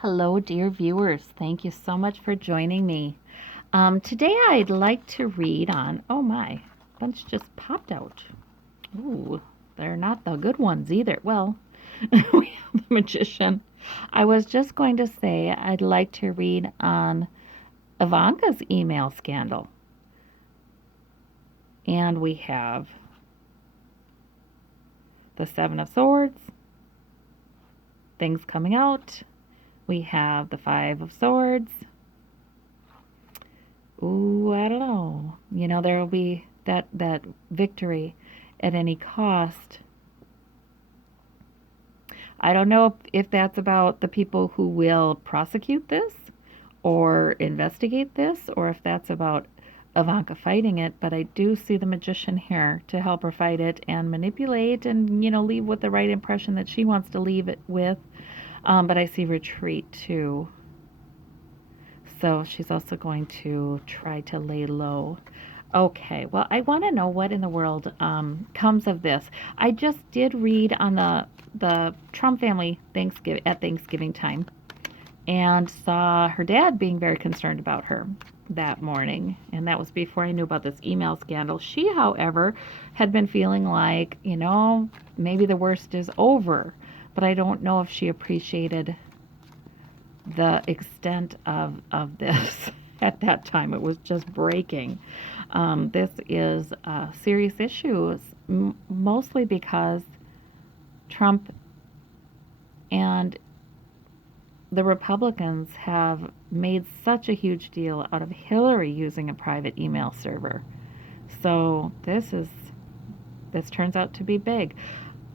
Hello, dear viewers. Thank you so much for joining me. Today I'd like to read on, oh my, bunch just popped out. Ooh, they're not the good ones either. Well, we have the magician. I was just going to say I'd like to read on Ivanka's email scandal. And we have the Seven of Swords, things coming out. We have the Five of Swords. Ooh, I don't know. There will be that victory at any cost. I don't know if that's about the people who will prosecute this or investigate this, or if that's about Ivanka fighting it, but I do see the magician here to help her fight it and manipulate and, leave with the right impression that she wants to leave it with. But I see retreat too. So she's also going to try to lay low. Okay, well, I want to know what in the world comes of this. I just did read on the Trump family Thanksgiving time, and saw her dad being very concerned about her that morning, and that was before I knew about this email scandal. She, however, had been feeling like, maybe the worst is over, but I don't know if she appreciated the extent of this at that time. It was just breaking. This is a serious issue, mostly because Trump and the Republicans have made such a huge deal out of Hillary using a private email server. So this turns out to be big.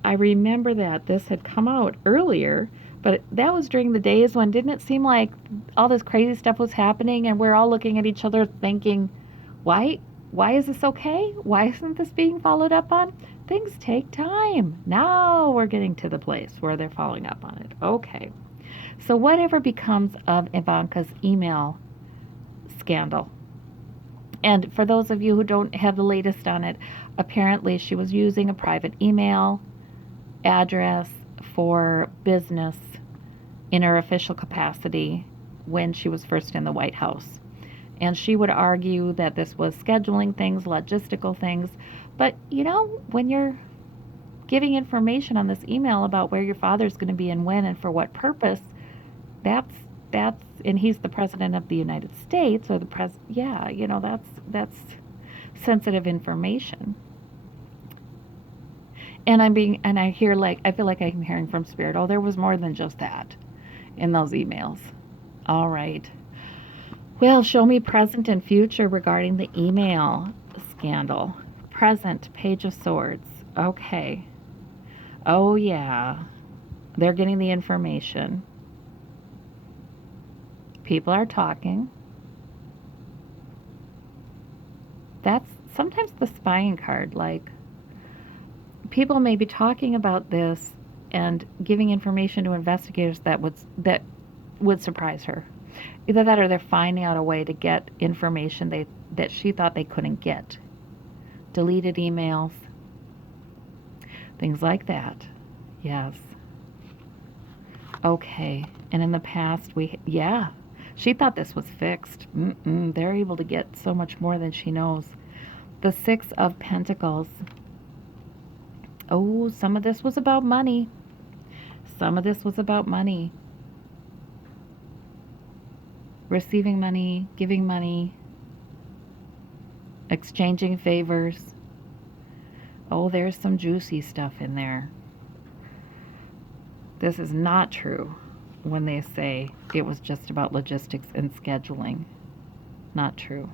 I remember that this had come out earlier, but that was during the days when didn't it seem like all this crazy stuff was happening and we're all looking at each other thinking, why is this okay? Why isn't this being followed up on? Things take time. Now we're getting to the place where they're following up on it. Okay. So whatever becomes of Ivanka's email scandal. And for those of you who don't have the latest on it, apparently she was using a private email address for business in her official capacity when she was first in the White House. And she would argue that this was scheduling things, logistical things. But, when you're giving information on this email about where your father's going to be and when and for what purpose, that's and he's the president of the United States, or that's sensitive information. And I feel like I'm hearing from Spirit, oh, there was more than just that in those emails. All right. Well, show me present and future regarding the email scandal. Present, Page of Swords. Okay. Oh, yeah. They're getting the information. People are talking. That's sometimes the spying card. Like, people may be talking about this and giving information to investigators that would surprise her. Either that, or they're finding out a way to get information that she thought they couldn't get. Deleted emails, things like that. Yes. Okay. And in the past, she thought this was fixed. They're able to get so much more than she knows. The Six of Pentacles. Oh, some of this was about money. Some of this was about money. Receiving money, giving money, exchanging favors. Oh, there's some juicy stuff in there. This is not true when they say it was just about logistics and scheduling. Not true.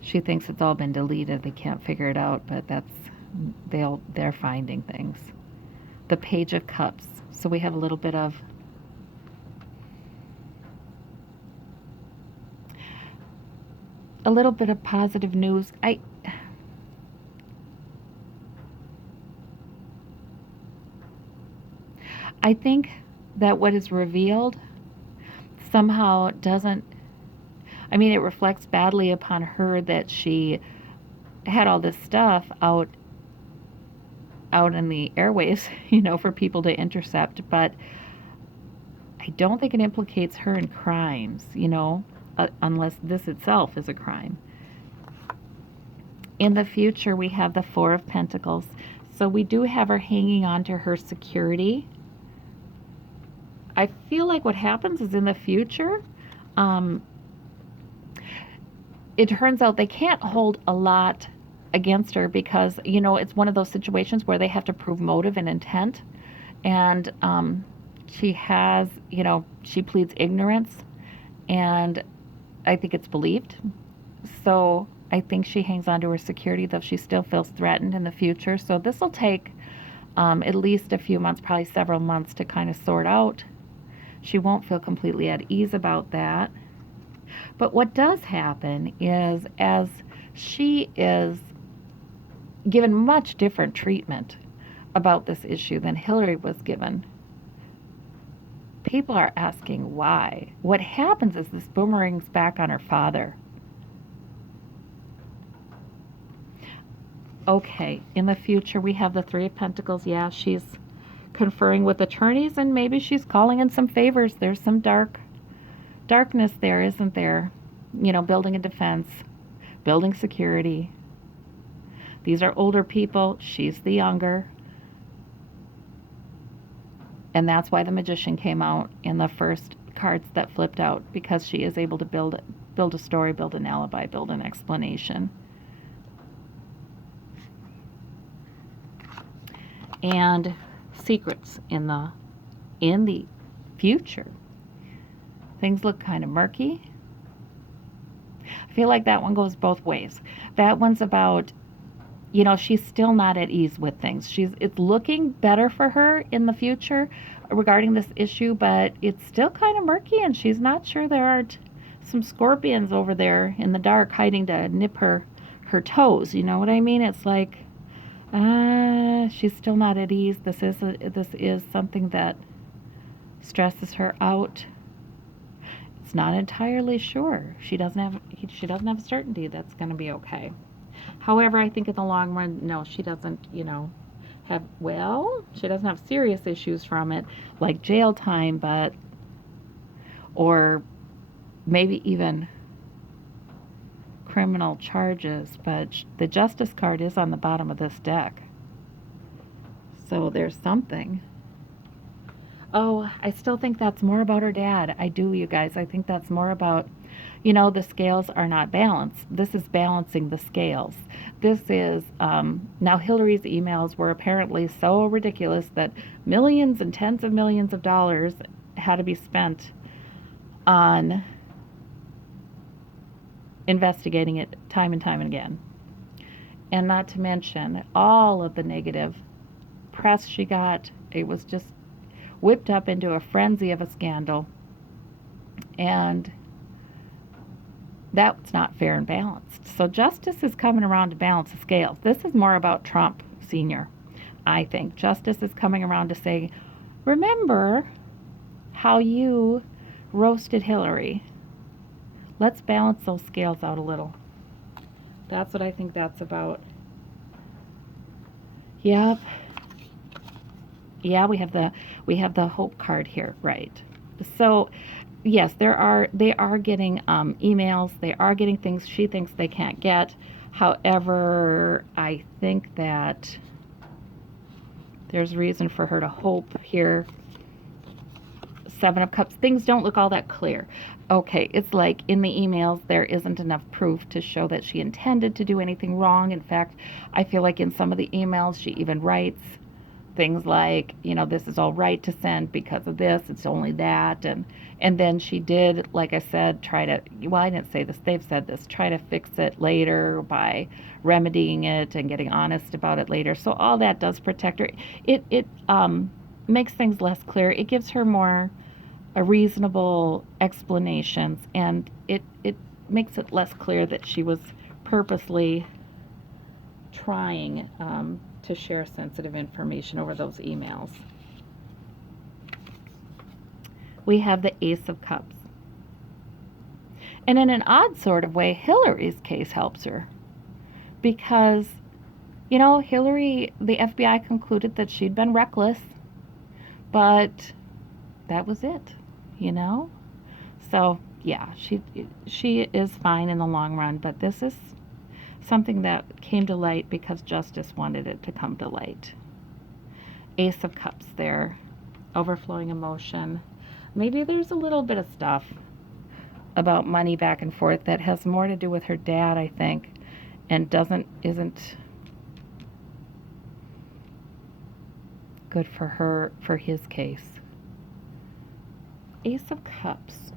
She thinks it's all been deleted. They can't figure it out, but they're finding things. The Page of Cups. So we have a little bit of positive news. I think that what is revealed somehow doesn't, it reflects badly upon her that she had all this stuff out in the airways, for people to intercept. But I don't think it implicates her in crimes, unless this itself is a crime. In the future, we have the Four of Pentacles. So we do have her hanging on to her security. I feel like what happens is in the future, um, it turns out they can't hold a lot against her because, it's one of those situations where they have to prove motive and intent. And she has, she pleads ignorance. And I think it's believed. So I think she hangs on to her security, though she still feels threatened in the future. So this will take at least a few months, probably several months to kind of sort out. She won't feel completely at ease about that. But what does happen is, as she is given much different treatment about this issue than Hillary was given, people are asking why. What happens is this boomerangs back on her father. Okay, in the future we have the Three of Pentacles. Yeah, she's conferring with attorneys and maybe she's calling in some favors. There's some darkness there, isn't there? Building a defense, building security. These are older people. She's the younger. And that's why the Magician came out in the first cards that flipped out, because she is able to build a story, build an alibi, build an explanation. And secrets in the future. Things look kind of murky. I feel like that one goes both ways. That one's about, she's still not at ease with things. It's looking better for her in the future regarding this issue, but it's still kind of murky, and she's not sure there aren't some scorpions over there in the dark hiding to nip her toes. You know what I mean? It's like, she's still not at ease. This is something that stresses her out. It's not entirely sure. She doesn't have certainty that's going to be okay. However, I think in the long run, no, she doesn't, she doesn't have serious issues from it, like jail time, or maybe even criminal charges, but the Justice card is on the bottom of this deck. So there's something. Oh, I still think that's more about her dad. I do, you guys. I think that's more about, the scales are not balanced. This is balancing the scales. This is, now Hillary's emails were apparently so ridiculous that millions and tens of millions of dollars had to be spent on investigating it time and time again. And not to mention all of the negative press she got. It was just whipped up into a frenzy of a scandal. And that's not fair and balanced. So justice is coming around to balance the scales. This is more about Trump Sr., I think. Justice is coming around to say, remember how you roasted Hillary. Let's balance those scales out a little. That's what I think that's about. Yep. Yeah, we have the hope card here, right? So, yes, they are getting emails. They are getting things she thinks they can't get. However, I think that there's reason for her to hope here. Seven of Cups. Things don't look all that clear. Okay, it's like in the emails there isn't enough proof to show that she intended to do anything wrong. In fact, I feel like in some of the emails she even writes things like, this is all right to send because of this, it's only that, and then she did, like I said, try to, well, I didn't say this, they've said this, try to fix it later by remedying it and getting honest about it later. So all that does protect her. It makes things less clear. It gives her more reasonable explanations, and it makes it less clear that she was purposely trying to share sensitive information over those emails. We have the Ace of Cups. And in an odd sort of way, Hillary's case helps her. Because, Hillary, the FBI concluded that she'd been reckless, but that was it. you know? So, yeah, she is fine in the long run, but this is something that came to light because justice wanted it to come to light. Ace of Cups there, overflowing emotion. Maybe there's a little bit of stuff about money back and forth that has more to do with her dad, I think, and isn't good for her for his case. Ace of Cups.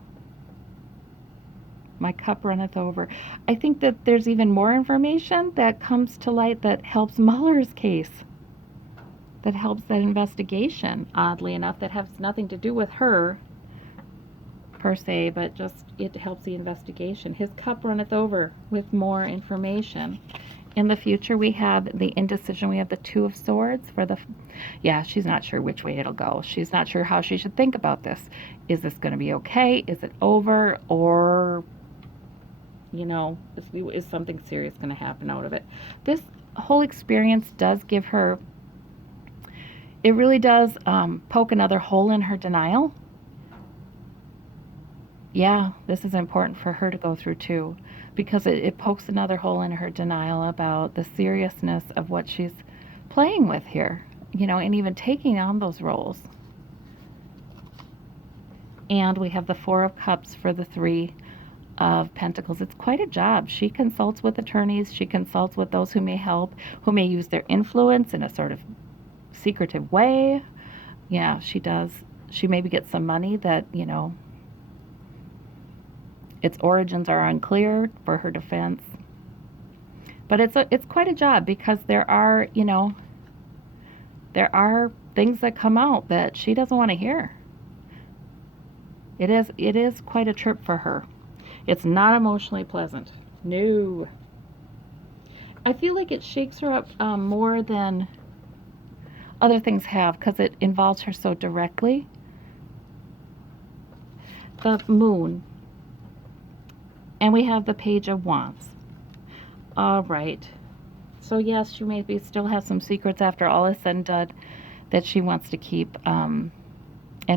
My cup runneth over. I think that there's even more information that comes to light that helps Mueller's case, that helps that investigation, oddly enough, that has nothing to do with her per se, but just it helps the investigation. His cup runneth over with more information. In the future, we have the indecision. We have the Two of Swords for the, yeah, she's not sure which way it'll go. She's not sure how she should think about this. Is this going to be okay? Is it over? Or, is something serious going to happen out of it? This whole experience does give her, it really does poke another hole in her denial. Yeah, this is important for her to go through too, because it pokes another hole in her denial about the seriousness of what she's playing with here, and even taking on those roles. And we have the Four of Cups for the Three of Pentacles. It's quite a job. She consults with attorneys, she consults with those who may help, who may use their influence in a sort of secretive way. Yeah, she does. She maybe gets some money that, its origins are unclear for her defense. But it's quite a job because there are things that come out that she doesn't want to hear. It is quite a trip for her. It's not emotionally pleasant. No. I feel like it shakes her up more than other things have because it involves her so directly. The Moon. And we have the Page of Wands. All right. So yes, she maybe still has some secrets after all is said and done that she wants to keep and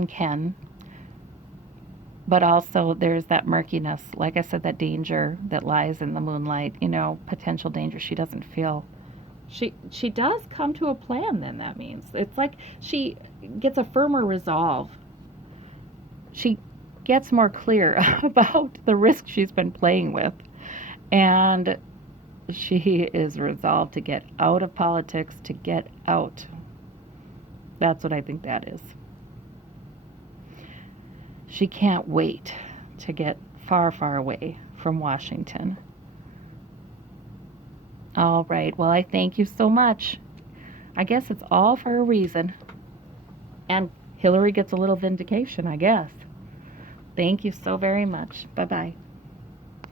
can. But also there's that murkiness, like I said, that danger that lies in the moonlight, potential danger she doesn't feel. She does come to a plan then, that means. It's like she gets a firmer resolve. She gets more clear about the risk she's been playing with. And she is resolved to get out of politics, to get out. That's what I think that is. She can't wait to get far, far away from Washington. All right. Well, I thank you so much. I guess it's all for a reason. And Hillary gets a little vindication, I guess. Thank you so very much. Bye-bye.